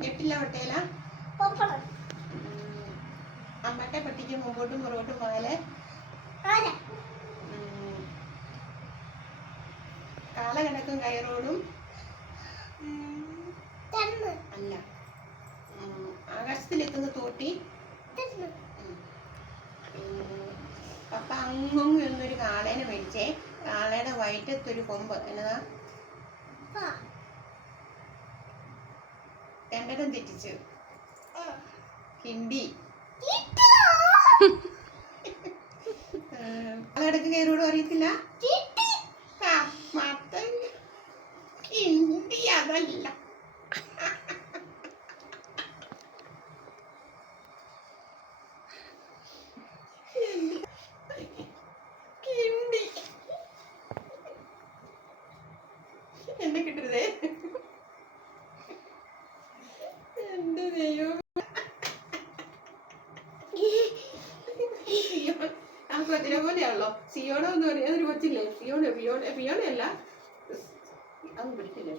ഞെട്ടില്ല വട്ടയില അമ്മട്ടെ പട്ടിക്ക് മുമ്പോട്ടും പുറകോട്ടും പോയാല് കാല കിടക്കും കയറോടും അല്ല ആകാശത്തിലെത്തുന്ന തോട്ടി പപ്പ അങ്ങും എന്നൊരു കാളേനെ മേടിച്ചേ കാളയുടെ വയറ്റത്തൊരു കൊമ്പ് എന്നതാ രണ്ടെണ്ണം തെറ്റിച്ചു ഹിന്ദി അതെടുക്ക് കയറോടും അറിയത്തില്ല ഹിന്ദി അതല്ല ഹിന്ദി എന്നെ കിട്ടരുതേ എന്റെ ദൈവം ആ കൊച്ചിനെ പോലെയാണല്ലോ സിയോണോ എന്ന് പറയാ അതൊരു കൊച്ചില്ലേ ഫിയോണ അല്ല അതൊന്നും പിടിക്കില്ലേ